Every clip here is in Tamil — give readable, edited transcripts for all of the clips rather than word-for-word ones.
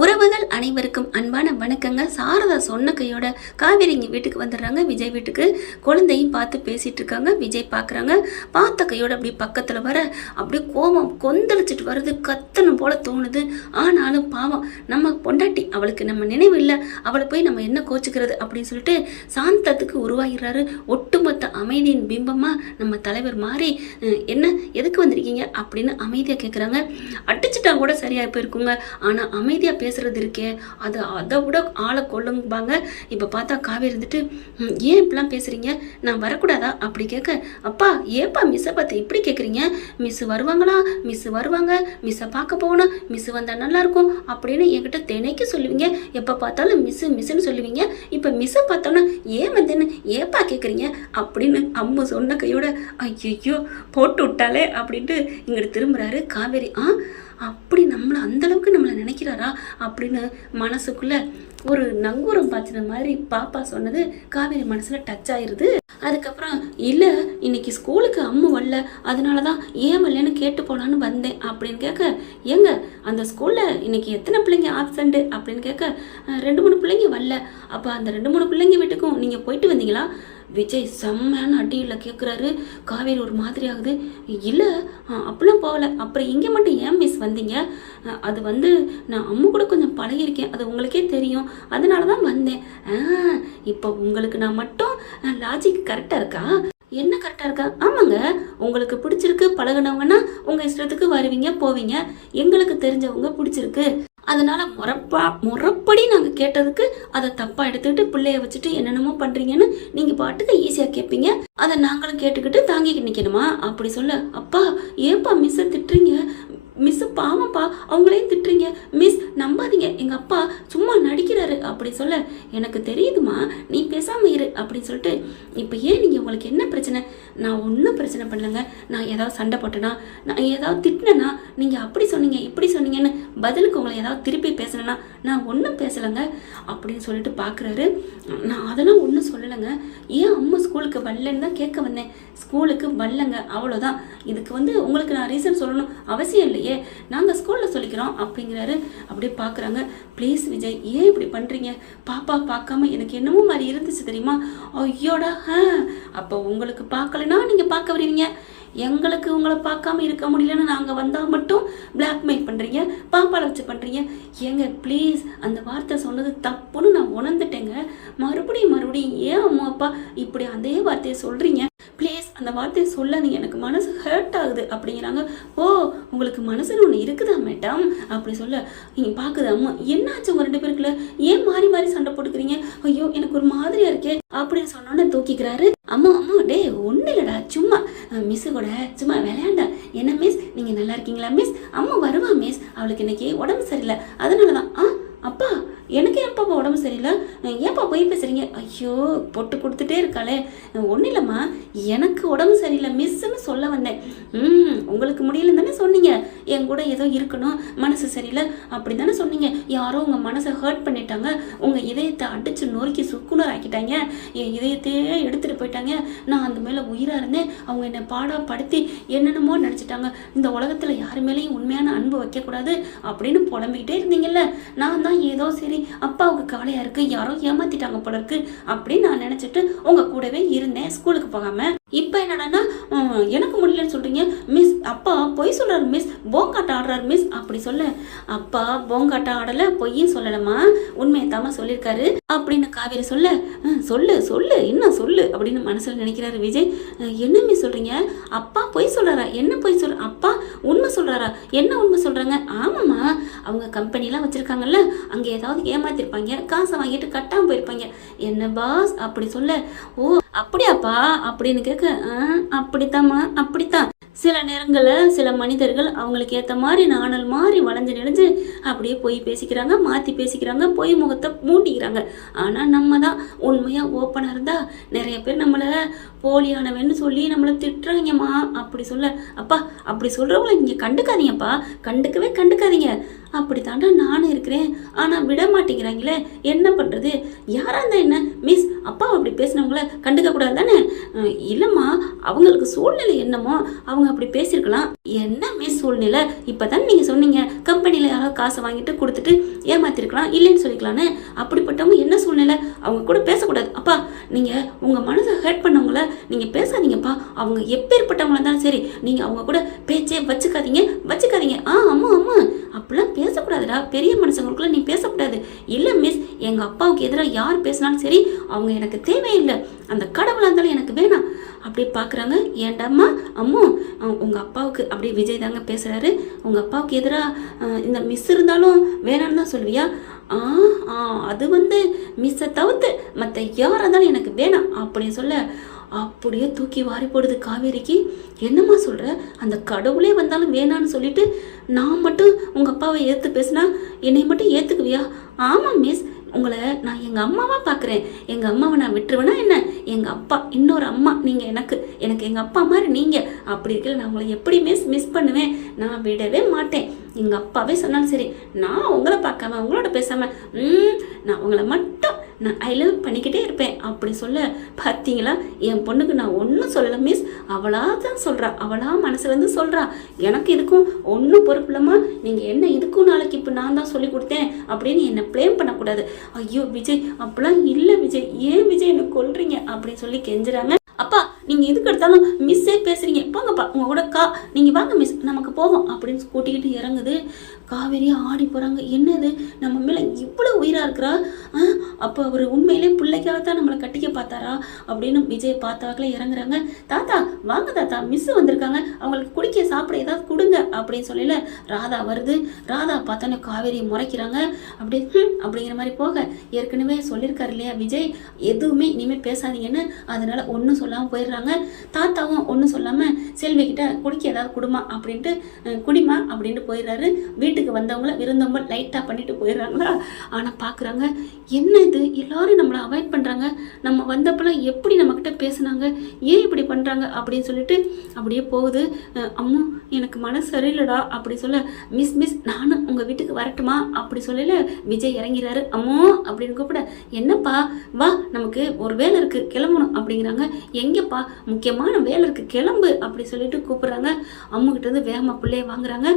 உறவுகள் அனைவருக்கும் அன்பான வணக்கங்க. சாரதா சொன்ன கையோட காவேரி இங்கே வீட்டுக்கு வந்துடுறாங்க. விஜய் வீட்டுக்கு குழந்தையும் பார்த்து பேசிகிட்டு இருக்காங்க. விஜய் பார்க்குறாங்க. பார்த்த கையோட அப்படி பக்கத்தில் வர அப்படியே கோபம் கொந்தளிச்சிட்டு வருது. கத்தணும் போல தோணுது. ஆனாலும் பாவம் நம்ம பொண்டாட்டி, அவளுக்கு நம்ம நினைவு இல்லை, அவளை போய் நம்ம என்ன கோச்சிக்கிறது அப்படின்னு சொல்லிட்டு சாந்தத்துக்கு உருவாகிறாரு. ஒட்டுமொத்த அமைதியின் பிம்பமாக நம்ம தலைவர் மாறி என்ன எதுக்கு வந்திருக்கீங்க அப்படின்னு அமைதியாக கேட்குறாங்க. அடிச்சுட்டா கூட சரியாக போயிருக்குங்க. ஆனால் அமைதியாக பேசுறது இருக்கே, அது அதை விட ஆளை கொள்ளும்பாங்க. இப்போ பார்த்தா காவேரி இருந்துட்டு ஏன் இப்படிலாம் பேசுறீங்க, நான் வரக்கூடாதா அப்படி கேட்க, அப்பா ஏப்பா மிஸ்ஸை பார்த்து இப்படி கேட்குறீங்க, மிஸ் வருவாங்களா, மிஸ் வருவாங்க, மிஸ்ஸை பார்க்க போகணும், மிஸ் வந்தால் நல்லாயிருக்கும் அப்படின்னு என்கிட்ட தினைக்கு சொல்லுவீங்க. எப்போ பார்த்தாலும் மிஸ்ஸுன்னு சொல்லுவீங்க. இப்போ மிஸ்ஸை பார்த்தோன்னா ஏன் வந்தேன்னு ஏப்பா கேட்குறீங்க அப்படின்னு அம்மு சொன்ன கையோட ஐயோ போட்டு விட்டாலே அப்படின்ட்டு இங்கிட்டு திரும்புகிறாரு காவேரி. அப்படி நம்மளை அந்தளவுக்கு நம்மளை நினைக்கிறாரா அப்படின்னு மனசுக்குள்ளே ஒரு நங்கூரம் பாய்ச்சின மாதிரி பாப்பா சொன்னது காவேரி மனசில் டச் ஆயிடுது. அதுக்கப்புறம் இல்லை இன்னைக்கு ஸ்கூலுக்கு அம்மு வரல, அதனால தான் ஏன் வரலன்னு கேட்டு போகலான்னு வந்தேன் அப்படின்னு கேட்க, ஏங்க அந்த ஸ்கூலில் இன்னைக்கு எத்தனை பிள்ளைங்க ஆப்சண்ட்டு அப்படின்னு கேட்க, 2-3 பிள்ளைங்க வரல. அப்போ அந்த 2-3 பிள்ளைங்க வீட்டுக்கும் நீங்கள் போயிட்டு வந்தீங்களா? விஜய் செம்மையான அடியில் கேட்குறாரு. காவேரி ஒரு மாதிரி ஆகுது. இல்லை அப்படிலாம் போகலை. அப்புறம் இங்கே மட்டும் ஏன் மிஸ் வந்தீங்க? அது நான் அம்மு கூட கொஞ்சம் பழகியிருக்கேன், அது உங்களுக்கே தெரியும், அதனால தான் வந்தேன். இப்போ உங்களுக்கு நான் மட்டும் லாஜிக் கரெக்டாக இருக்கா? என்ன கரெக்டாக இருக்கா? ஆமாங்க, உங்களுக்கு பிடிச்சிருக்கு பழகினவங்கன்னா உங்கள் இஷ்டத்துக்கு வருவீங்க போவீங்க. எங்களுக்கு தெரிஞ்சவங்க பிடிச்சிருக்கு, அதனால முறைப்படி நாங்கள் கேட்டதுக்கு அதை தப்பாக எடுத்துக்கிட்டு பிள்ளைய வச்சுட்டு என்னென்னமோ பண்ணுறீங்கன்னு நீங்கள் பாட்டுக்கு ஈஸியாக கேட்பீங்க. அதை நாங்களும் கேட்டுக்கிட்டு தாங்கிக்கிட்டு நிற்கணுமா அப்படி சொல்ல, அப்பா ஏன்பா மிஸ்ஸை திட்டுறீங்க, மிஸ் பாவம்ப்பா அவங்களையும் திட்டுறீங்க, மிஸ் நம்பாதீங்க, எங்கள் அப்பா சும்மா நடிக்கிறாரு அப்படி சொல்ல, எனக்கு தெரியுதுமா நீ பேசாமல் இரு அப்படின்னு சொல்லிட்டு, இப்போ ஏன் நீங்கள் உங்களுக்கு என்ன பிரச்சனை? நான் ஒன்றும் பிரச்சனை பண்ணலைங்க. நான் ஏதாவது சண்டை போட்டேனா, நான் ஏதாவது திட்டினேனா, நீங்கள் அப்படி சொன்னீங்க இப்படி சொன்னீங்கன்னு பதிலுக்கு உங்களை ஏதாவது திருப்பி பேசினேன்னா நான் ஒன்றும் பேசலைங்க அப்படின்னு சொல்லிட்டு பார்க்குறாரு. நான் அதெல்லாம் ஒன்றும் சொல்லலைங்க. ஏன் அம்மா ஸ்கூலுக்கு வரலன்னு தான் கேட்க வந்தேன். ஸ்கூலுக்கு வரலங்க, அவ்வளோதான். இதுக்கு உங்களுக்கு நான் ரீசன் சொல்லணும் அவசியம் இல்லையே, நாங்கள் ஸ்கூலில் சொல்லிக்கிறோம் அப்படிங்கிறாரு. அப்படியே பார்க்குறாங்க. ப்ளீஸ் விஜய் ஏன் இப்படி பண்ணுறீங்க? பாப்பா பார்க்காம எனக்கு என்னமோ மாதிரி இருந்துச்சு தெரியுமா? ஐயோடா, அப்போ உங்களுக்கு பார்க்கலன்னா நீங்கள் பார்க்க வருவீங்க, எங்களுக்கு உங்களை பார்க்காம இருக்க முடியலன்னு நாங்கள் வந்தால் மட்டும் பிளாக்மெயில் பண்ணுறீங்க, பாப்பாவை வச்சு பண்ணுறீங்க. ஏங்க ப்ளீஸ், அந்த வார்த்தை சொன்னது தப்புன்னு நான் உணர்ந்துட்டேங்க. மறுபடியும் ஏன் அம்மா அப்பா இப்படி அதே வார்த்தையை சொல்கிறீங்க? ப்ளீஸ் அந்த வார்த்தையை சொல்லாதீங்க, எனக்கு மனசு ஹர்ட் ஆகுது அப்படிங்கிறாங்க. ஓ உங்களுக்கு மனசுன்னு ஒன்று இருக்குதா மேடம் அப்படி சொல்ல, நீங்கள் பார்க்குது அம்மா என்னாச்சு உங்கள் 2 பேருக்குள்ள, ஏன் மாறி சண்டை போட்டுக்கிறீங்க? ஐயோ எனக்கு ஒரு மாதிரியா இருக்கே அப்படின்னு சொன்னோன்னே தூக்கிக்கிறாரு. அம்மா டே ஒன்றும் இல்லைடா, சும்மா மிஸ்ஸு கூட சும்மா விளையாண்டா. என்ன மிஸ் நீங்கள் நல்லா இருக்கீங்களா மிஸ்? அம்மா வருவா மிஸ், அவளுக்கு இன்னைக்கு உடம்பு சரியில்லை அதனால தான். அப்பா எனக்கு ஏன்ப்பா உடம்பு சரியில்லை, ஏன்ப்பா போய் பேசுறீங்க? ஐயோ பொட்டு கொடுத்துட்டே இருக்காளே. ஒன்றும் இல்லைம்மா, எனக்கு உடம்பு சரியில்லை மிஸ்ஸுன்னு சொல்ல வந்தேன். உங்களுக்கு முடியலன்னு தானே சொன்னீங்க, என் கூட ஏதோ இருக்கணும், மனசு சரியில்லை அப்படி தானே சொன்னீங்க. யாரோ உங்கள் மனசை ஹர்ட் பண்ணிட்டாங்க, உங்கள் இதயத்தை அடித்து நொறுக்கி சுக்குனர் ஆக்கிட்டாங்க, என் இதயத்தையே எடுத்துகிட்டு போயிட்டாங்க. நான் அந்த மேலே உயிராக இருந்தேன், அவங்க என்னை பாடப்படுத்தி என்னென்னமோ நினச்சிட்டாங்க. இந்த உலகத்தில் யாரு மேலேயும் உண்மையான அன்பு வைக்கக்கூடாது அப்படின்னு புலம்பிக்கிட்டே இருந்தீங்கல்ல. நான் தான் ஏதோ சரி அப்பாவுக்கு கவலையாக இருக்குது, யாரோ ஏமாத்திட்டாங்க போல இருக்கு அப்படின்னு நான் நினச்சிட்டு உங்கள் கூடவே இருந்தேன் ஸ்கூலுக்கு போகாமல். இப்போ என்னன்னா எனக்கு முடியலன்னு சொல்கிறீங்க மிஸ், அப்பா பொய் சொல்கிறார் மிஸ், போங்காட்டம் ஆடுறாரு மிஸ் அப்படி சொல்ல, அப்பா போங்காட்டம் ஆடலை பொய்யும் சொல்லலாமா, உண்மையை தாமா சொல்லியிருக்காரு அப்படின்னு காவேரி சொல்ல, சொல்லு இன்னும் சொல்லு அப்படின்னு மனசில் நினைக்கிறாரு விஜய். என்ன மிஸ் சொல்கிறீங்க? அப்பா பொய் சொல்கிறாரா? என்ன பொய் சொல்ற? அப்பா உண்மை சொல்கிறாரா? என்ன உண்மை சொல்கிறாங்க? ஆமாம்மா, அவங்க கம்பெனிலாம் வச்சுருக்காங்கல்ல, அங்கே ஏதாவது ஏமாத்திருப்பாங்க, காசை வாங்கிட்டு கட்டாமல் போயிருப்பாங்க. என்ன பாஸ் அப்படி சொல்ல, ஓ அப்படியாப்பா அப்படின்னு கேட்க, அப்படித்தாம்மா அப்படித்தான். சில நேரங்களில் சில மனிதர்கள் அவங்களுக்கு ஏற்ற மாதிரி நாணல் மாதிரி வளைஞ்சு நெளிஞ்சு அப்படியே பொய் பேசிக்கிறாங்க, மாற்றி பேசிக்கிறாங்க, பொய் முகத்தை மூட்டிக்கிறாங்க. ஆனால் நம்ம தான் உண்மையாக ஓப்பனாக இருந்தால் நிறைய பேர் நம்மளை போலியானவன்னு சொல்லி நம்மளை திட்டுறாங்கம்மா அப்படி சொல்ல, அப்பா அப்படி சொல்கிறவங்கள நீங்கள் கண்டுக்காதீங்கப்பா, கண்டுக்கவே கண்டுக்காதீங்க. அப்படி தாண்டா நானும் இருக்கிறேன், ஆனால் விட மாட்டேங்கிறாங்களே, என்ன பண்ணுறது? யாராக இருந்தால் என்ன மிஸ், அப்பாவை அப்படி பேசினவங்கள கண்டுக்க கூடாது தானே? இல்லைம்மா, அவங்களுக்கு சூழ்நிலை என்னமோ, அவங்க அப்படி பேசியிருக்கலாம். என்ன மிஸ் சூழ்நிலை? இப்போ தான் நீங்கள் சொன்னீங்க, கம்பெனியில் யாராவது காசை வாங்கிட்டு கொடுத்துட்டு ஏமாத்திருக்கலாம், இல்லைன்னு சொல்லிக்கலான்னு. அப்படிப்பட்டவங்க என்ன சூழ்நிலை? அவங்க கூட பேசக்கூடாது. அப்பா, நீங்கள் உங்கள் மனசை ஹர்ட் பண்ணவங்கள நீங்கள் பேசாதீங்கப்பா. அவங்க எப்பேற்பட்டவங்களா இருந்தாலும் சரி, நீங்கள் அவங்க கூட பேச்சே வச்சுக்காதீங்க. அம்மா அப்படிலாம் பேசக்கூடாதுடா, பெரிய மனுஷங்களுக்குள்ள நீ பேசக்கூடாது. இல்லை மிஸ், எங்கள் அப்பாவுக்கு எதிராக யார் பேசினாலும் சரி, அவங்க எனக்கு தேவையில்லை. அந்த கடவுளாக இருந்தாலும் எனக்கு வேணாம். அப்படி பார்க்குறாங்க. ஏண்டாம்மா அம்மு, உங்கள் அப்பாவுக்கு அப்படி விஜய் தாங்க பேசுகிறாரு. உங்கள் அப்பாவுக்கு எதிராக இந்த மிஸ் இருந்தாலும் வேணான்னு தான் சொல்லுவியா? அது மிஸ்ஸை தவிர்த்து மற்ற யாராக இருந்தாலும் எனக்கு வேணாம் அப்படின்னு சொல்ல, அப்படியே தூக்கி வாரி போடுது காவேரிக்கு. என்னம்மா சொல்கிற? அந்த கடவுளே வந்தாலும் வேணான்னு சொல்லிட்டு நான் மட்டும் உங்கள் அப்பாவை ஏற்று பேசினா என்னை மட்டும் ஏற்றுக்குவியா? ஆமாம் மிஸ், உங்களை நான் எங்கள் அம்மாவாக பார்க்குறேன். எங்கள் அம்மாவை நான் விட்டுருவேனா என்ன? எங்கள் அப்பா இன்னொரு அம்மா, நீங்கள் எனக்கு எங்கள் அப்பா மாதிரி நீங்கள். அப்படி இருக்கல நான் உங்களை எப்படி மிஸ் பண்ணுவேன்? நான் விடவே மாட்டேன். எங்கள் அப்பாவே சொன்னாலும் சரி, நான் உங்களை பார்க்காம உங்களோட பேசாமல் நான் உங்களை மட்டும் நான் ஐ லவ் பண்ணிக்கிட்டே இருப்பேன் அப்படி சொல்ல, பார்த்தீங்களா, என் பொண்ணுக்கு நான் ஒன்றும் சொல்லலை மிஸ், அவளாக தான் சொல்கிறா, அவளாக மனசுலேருந்து சொல்கிறா. எனக்கு இதுக்கும் ஒன்றும் பொறுப்பு இல்லைம்மா. நீங்கள் என்ன இதுக்கும் நாளைக்கு இப்போ நான் தான் சொல்லி கொடுத்தேன் அப்படின்னு என்னை ப்ளேம் பண்ணக்கூடாது. ஐயோ விஜய், அப்படிலாம் இல்லை விஜய், ஏன் விஜய் என்னை கொல்றீங்க அப்படின்னு சொல்லி கெஞ்சுறாங்க. அப்பா, நீங்கள் எதுக்கு எடுத்தாலும் மிஸ்ஸே பேசுகிறீங்க, போங்கப்பா உங்கள் கூட நீங்கள் வாங்க மிஸ், நமக்கு போவோம் அப்படின்னு கூட்டிக்கிட்டு இறங்குது. காவேரியா ஆடி போகிறாங்க. என்னது, நம்ம மேலே இவ்வளோ உயிராக இருக்கிறா? அப்போ அவர் உண்மையிலே பிள்ளைக்காகத்தான் நம்மளை கட்டிக்க பார்த்தாரா அப்படின்னு விஜய் பார்த்தாக்கல இறங்குறாங்க. தாத்தா வாங்க தாத்தா, மிஸ் வந்திருக்காங்க, அவங்களுக்கு குடிக்க சாப்பிட ஏதாவது கொடுங்க அப்படின்னு சொல்லல. ராதா வருது. ராதா பார்த்தோன்னே காவேரியை முறைக்கிறாங்க. அப்படியே அப்படிங்கிற மாதிரி போக, ஏற்கனவே சொல்லியிருக்காரு இல்லையா விஜய், எதுவுமே இனிமேல் பேசாதீங்கன்னு, அதனால ஒன்றும் சொல்லாமல் போயிடுறாங்க. தாத்தாவும் ஒன்றும் சொல்லாமல் செல்வி கிட்ட குடிக்க ஏதாவது கொடுமா அப்படின்ட்டு குடிமா அப்படின்ட்டு போயிடுறாரு. வீட்டுக்கு வந்தவங்கள விருந்தவங்க லைட்டாக பண்ணிட்டு போயிடுறாங்களா. ஆனால் பார்க்குறாங்க, என்ன இது, எல்லாரும் நம்மளை அவாய்ட் பண்ணுறாங்க, நம்ம வந்தப்பெல்லாம் எப்படி நம்மக்கிட்ட பேசுனாங்க, ஏன் இப்படி பண்ணுறாங்க அப்படின்னு சொல்லிட்டு அப்படியே போகுது. அம்மா எனக்கு மனசு சரியில்லடா அப்படி சொல்ல, மிஸ் நானும் உங்கள் வீட்டுக்கு வரட்டுமா அப்படி சொல்லல. விஜய் இறங்கிறாரு. அம்மோ அப்படின்னு கூப்பிட, என்னப்பா வா, நமக்கு ஒரு வேலை இருக்குது கிளம்பணும் அப்படிங்கிறாங்க. எங்கேப்பா? முக்கியமான வேலை இருக்குது, கிளம்பு அப்படி சொல்லிட்டு கூப்பிட்றாங்க. அம்முக்கிட்ட இருந்து வேகமாக பிள்ளைய வாங்குறாங்க.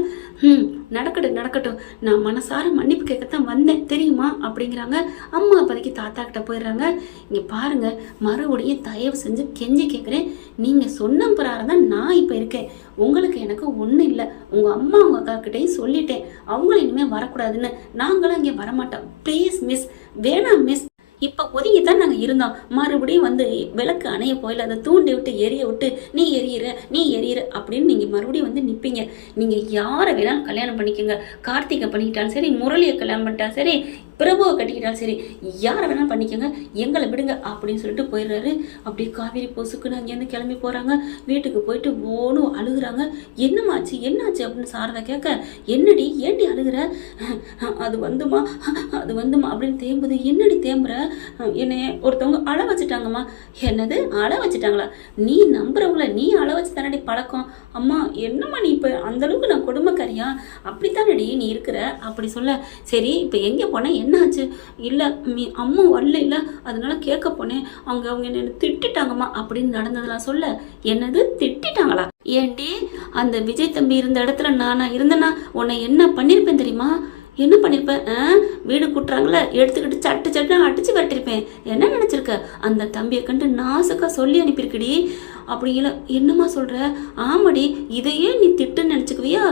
நடக்கட்டும், நான் மனசார மன்னிப்பு கேட்கத்தான் வந்தேன் தெரியுமா அப்படிங்கிறாங்க. அம்மா அப்போதைக்கு தாத்தா கிட்ட போயிடுறாங்க. இங்கே பாருங்க, மறுபடியும் தயவு செஞ்சு கெஞ்சி கேட்குறேன், நீங்கள் சொன்ன பிரகாரம் தான் நான் இப்போ இருக்கேன். உங்களுக்கு எனக்கு ஒன்றும் இல்லை. உங்கள் அம்மா உங்கள் அக்கா கிட்டையும் சொல்லிட்டேன், அவங்களும் இனிமேல் வரக்கூடாதுன்னு. நாங்களும் இங்கே வரமாட்டோம். ப்ளீஸ் மிஸ், வேணாம் மிஸ். இப்போ ஒதுங்கி தான் நாங்கள் இருந்தோம். மறுபடியும் விளக்கு அணைய போயில அதை தூண்டி விட்டு எரிய விட்டு நீ எரியிற அப்படின்னு நீங்கள் மறுபடியும் நிற்பீங்க. நீங்கள் யாரை வேணாலும் கல்யாணம் பண்ணிக்கோங்க. கார்த்திகை பண்ணிக்கிட்டாலும் சரி, முரளியை கல்யாணம் பண்ணிட்டாலும் சரி, பிரபுவை கட்டிக்கிட்டாலும் சரி, யாரை வேணாலும் பண்ணிக்கோங்க, எங்களை விடுங்க அப்படின்னு சொல்லிட்டு போயிடுறாரு. அப்படியே காவேரி பொசுக்குன்னு அங்கேருந்து கிளம்பி போகிறாங்க. வீட்டுக்கு போயிட்டு ஓனும் அழுகுறாங்க. என்னாச்சு அப்படின்னு சாரதா கேட்க, என்னடி ஏண்டி அழுகுற? அது வந்துமா அப்படின்னு தேம்புது. என்னடி தேம்புற? என்னை ஒருத்தவங்க அழ வச்சுட்டாங்கம்மா. என்னது அழ வச்சுட்டாங்களா? நீ நம்புறவங்கள நீ அழ வச்சு தானடி பழக்கம். அம்மா என்னம்மா நீ இப்போ அந்தளவுக்கு நான் கொடுமைக்காரியா? அப்படித்தானடி நீ இருக்கிற அப்படி சொல்ல, சரி இப்போ எங்கே போனேன், என்னாச்சு? இல்லை அம்மா வரல, இல்லை அதனால கேட்க போனேன், அவங்க என்னை திட்டாங்கம்மா அப்படின்னு நடந்ததெல்லாம் சொல்ல. என்னது திட்டாங்களா? ஏண்டி அந்த விஜய் தம்பி இருந்த இடத்துல நானா இருந்தேன்னா உன்னை என்ன பண்ணியிருப்பேன் தெரியுமா? என்ன பண்ணியிருப்பேன்? வீடு கூட்டுறாங்களே, எடுத்துக்கிட்டு சட்டு அடிச்சு வெட்டிருப்பேன். என்ன நினச்சிருக்க? அந்த தம்பியை கண்டு நாசுக்கா சொல்லி அனுப்பியிருக்கடி. அப்படி இல்லை, என்னம்மா சொல்கிற? ஆமாடி, இதையே நீ திட்டுன்னு நினச்சிக்குவியா?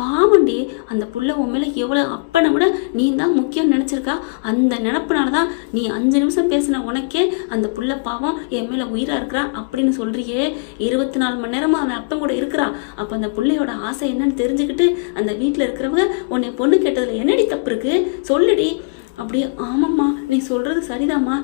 பாவண்டி, அந்த புள்ள உன் மேலே எவ்வளோ அப்பனை விட நீ தான் முக்கியம் நினச்சிருக்கா. அந்த நினப்புனால தான் நீ 5 நிமிஷம் பேசின உனக்கே அந்த புள்ள பாவம் என் மேலே உயிராக இருக்கிறா அப்படின்னு சொல்கிறியே. 24 மணி நேரமாக அவன் அப்பன் கூட இருக்கிறான். அப்போ அந்த பிள்ளையோட ஆசை என்னன்னு தெரிஞ்சுக்கிட்டு அந்த வீட்டில் இருக்கிறவங்க உன்னை பொண்ணு கேட்டதில் என்னடி தப்பு இருக்குது? சொல்லுடி அப்படியே ஆமாம்மா நீ சொல்கிறது சரிதாம்மா.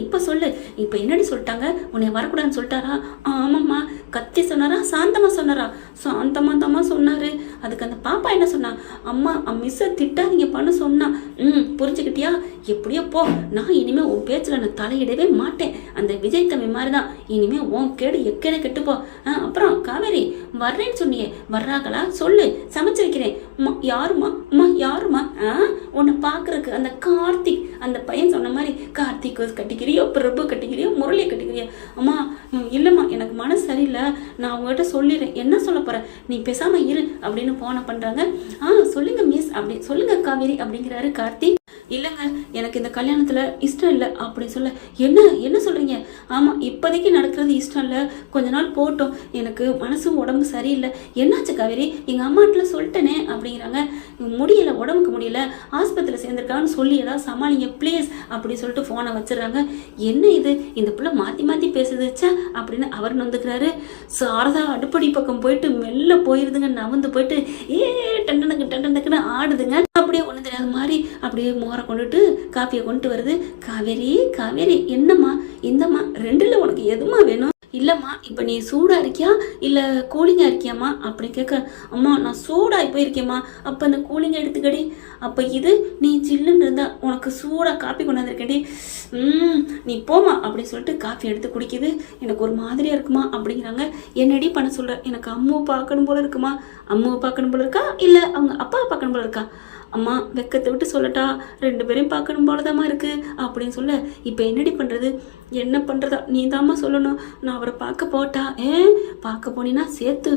இப்போ சொல்லு, இப்போ என்னடி சொல்லிட்டாங்க, உன்னை வரக்கூடாதுன்னு சொல்லிட்டாரா? ஆமாம்மா. கத்தி சொன்னாரா சாந்தமாக சொன்னாரா? சாந்தமாக தாம்மா சொன்னார். அதுக்கு அந்த பாப்பா என்ன சொன்னா? அம்மா மிஸ்ஸை திட்டாதீங்க பண்ண சொன்னா. புரிஞ்சுக்கிட்டியா? எப்படியோ போ, நான் இனிமேல் உன் பேச்சில் நான் தலையிடவே மாட்டேன். அந்த விஜய் தம்பி மாதிரி தான், இனிமேல் உன் கேடு எக்கேட கெட்டுப்போ. அப்புறம் காவேரி வர்றேன்னு சொன்னியே, வர்றாங்களா சொல்லு, சமைச்சு வைக்கிறேன். அம்மா யாருமா? அம்மா யாருமா? உன்னை பார்க்குறக்கு அந்த கார்த்திக், அந்த பையன் சொன்ன மாதிரி கார்த்திக் கட்டிக்கிறியோ, பிரபு கட்டிக்கிறியோ, முரளியை கட்டிக்கிறியோ? அம்மா இல்லைம்மா எனக்கு மனசு சரியில்லை, நான் உங்கள்கிட்ட சொல்லிடுறேன். என்ன சொல்ல போகிறேன், நீ பேசாமல் இரு அப்படின்னு போன பண்ணுறாங்க. சொல்லுங்க மிஸ் அப்படி சொல்லுங்க காவேரி அப்படிங்கிறாரு கார்த்திக். இல்லைங்க எனக்கு இந்த கல்யாணத்தில் இஷ்டம் இல்லை அப்படின்னு சொல்ல. என்ன சொல்கிறீங்க? ஆமாம் இப்போதைக்கு நடக்கிறது இஷ்டம் இல்லை, கொஞ்ச நாள் போட்டோம், எனக்கு மனசும் உடம்பு சரியில்லை. என்னாச்சு காவேரி? எங்கள் அம்மாட்டில் சொல்லிட்டேனே அப்படிங்கிறாங்க. முடியலை, உடம்புக்கு முடியல, ஆஸ்பத்திரியில் சேர்ந்துருக்கான்னு சொல்லி ஏதாவது சமாளிங்க ப்ளீஸ் அப்படி சொல்லிட்டு ஃபோனை வச்சிடறாங்க. என்ன இது இந்த பிள்ளை மாற்றி மாற்றி பேசுதுச்சா அப்படின்னு அவர் நொந்துக்கிறாரு. சாரதா அடுப்படி பக்கம் போயிட்டு மெல்ல போயிருதுங்க, நவந்து போயிட்டு டண்டனுக்குன்னு ஆடுதுங்க. அப்படியே ஒன்று தெரியாத மாதிரி அப்படியே மோரை கொண்டுட்டு காப்பியை கொண்டு வருது. காவேரி என்னம்மா இந்தம்மா ரெண்டில் உனக்கு எதுமா வேணும்? இல்லைம்மா இப்போ நீ சூடாக இருக்கியா இல்லை கூலிங்காக இருக்கியாம்மா அப்படின்னு கேட்க. அம்மா நான் சூடாகி போயிருக்கேம்மா. அப்போ அந்த கூலிங்கை எடுத்துக்கடி. அப்போ இது நீ ஜில்லுன்னு இருந்தா உனக்கு சூடாக காப்பி கொண்டாந்துருக்கேன்டி. நீ போமா அப்படின்னு சொல்லிட்டு காஃபி எடுத்து குடிக்குது. எனக்கு ஒரு மாதிரியாக இருக்குமா அப்படிங்கிறாங்க. என்னடி பண்ண சொல்கிற? எனக்கு அம்மாவை பார்க்கணும் போல இருக்குமா? அம்மாவை பார்க்கணும் போல இருக்கா இல்லை அவங்க அப்பாவை பார்க்கணும் போல இருக்கா? அம்மா வெக்கத்தை விட்டு சொல்லட்டா, 2 பேரையும் பார்க்கணும் போலதாம்மா இருக்குது அப்படின்னு சொல்ல. இப்போ என்னடி பண்ணுறது? என்ன பண்ணுறதா நீ தாம்மா சொல்லணும். நான் அவரை பார்க்க போட்டா பார்க்க போனீங்கன்னா சேர்த்து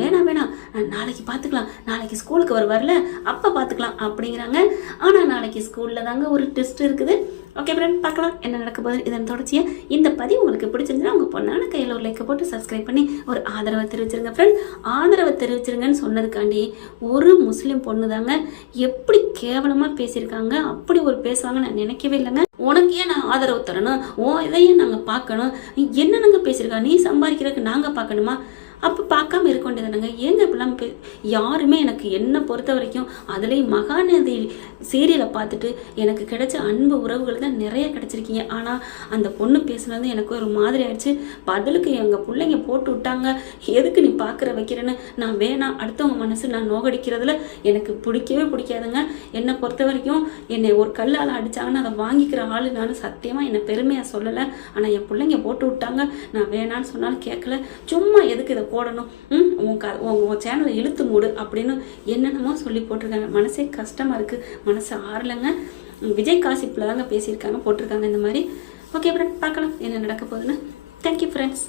வேணாம் நாளைக்கு பார்த்துக்கலாம், நாளைக்கு ஸ்கூலுக்கு வரல அப்போ பார்த்துக்கலாம் அப்படிங்கிறாங்க. ஆனால் நாளைக்கு ஸ்கூலில் தாங்க ஒரு டெஸ்ட் இருக்குது. ஓகே ஃப்ரெண்ட், பார்க்கலாம் என்ன நடக்க போகுது. இதன் தொடர்ச்சியாக இந்த பதிவு உங்களுக்கு பிடிச்சிருந்துன்னா உங்கள் பொண்ணான கையில் ஒரு லைக்கை போட்டு சப்ஸ்கிரைப் பண்ணி ஒரு ஆதரவை தெரிவிச்சிருங்க ஃப்ரெண்ட். ஆதரவை தெரிவிச்சிருங்கன்னு சொன்னதுக்காண்டி ஒரு முஸ்லீம் பொண்ணு தாங்க எப்படி கேவலமாக பேசியிருக்காங்க. அப்படி ஒரு பேசுவாங்க நான் நினைக்கவே இல்லைங்க. உனக்கு ஏன் நான் ஆதரவு தரணும்? இதையும் நாங்கள் பார்க்கணும். என்ன நாங்கள் பேசியிருக்கா? நீ சம்பாதிக்கிறதுக்கு நாங்கள் பார்க்கணுமா? அப்போ பார்க்காம இருக்க வேண்டியதானங்க. ஏங்க இப்படிலாம் யாருமே எனக்கு என்னை பொறுத்த வரைக்கும் அதுலேயும் மகாநதி சீரியலை பார்த்துட்டு எனக்கு கிடைச்ச அன்பு உறவுகள் தான் நிறைய கிடச்சிருக்கீங்க. ஆனால் அந்த பொண்ணு பேசுனது எனக்கு ஒரு மாதிரி ஆயிடுச்சு. பதிலுக்கு எங்கள் பிள்ளைங்க போட்டு விட்டாங்க, எதுக்கு நீ பார்க்குற வைக்கிறேன்னு. நான் வேணாம், அடுத்தவங்க மனசு நான் நோகடிக்கிறதுல எனக்கு பிடிக்கவே பிடிக்காதுங்க. என்னை பொறுத்த வரைக்கும் என்னை ஒரு கல்லால் அடித்தாங்கன்னு அதை வாங்கிக்கிற ஆள் நான். சத்தியமாக என்னை பெருமையாக சொல்லலை. ஆனால் என் பிள்ளைங்க போட்டு விட்டாங்க, நான் வேணான்னு சொன்னாலும் கேட்கல. சும்மா எதுக்கு இதை போடணும், உன் சேனலை இழுத்து மூடு அப்படின்னு என்னென்னமோ சொல்லி போட்டிருக்காங்க. மனசே கஷ்டமாக இருக்குது, மனசு ஆறலைங்க. விஜய் காசிப்பில் தாங்க பேசியிருக்காங்க, போட்டிருக்காங்க இந்த மாதிரி. ஓகே ஃப்ரெண்ட், பார்க்கலாம் என்ன நடக்க போகுதுன்னு. Thank you friends.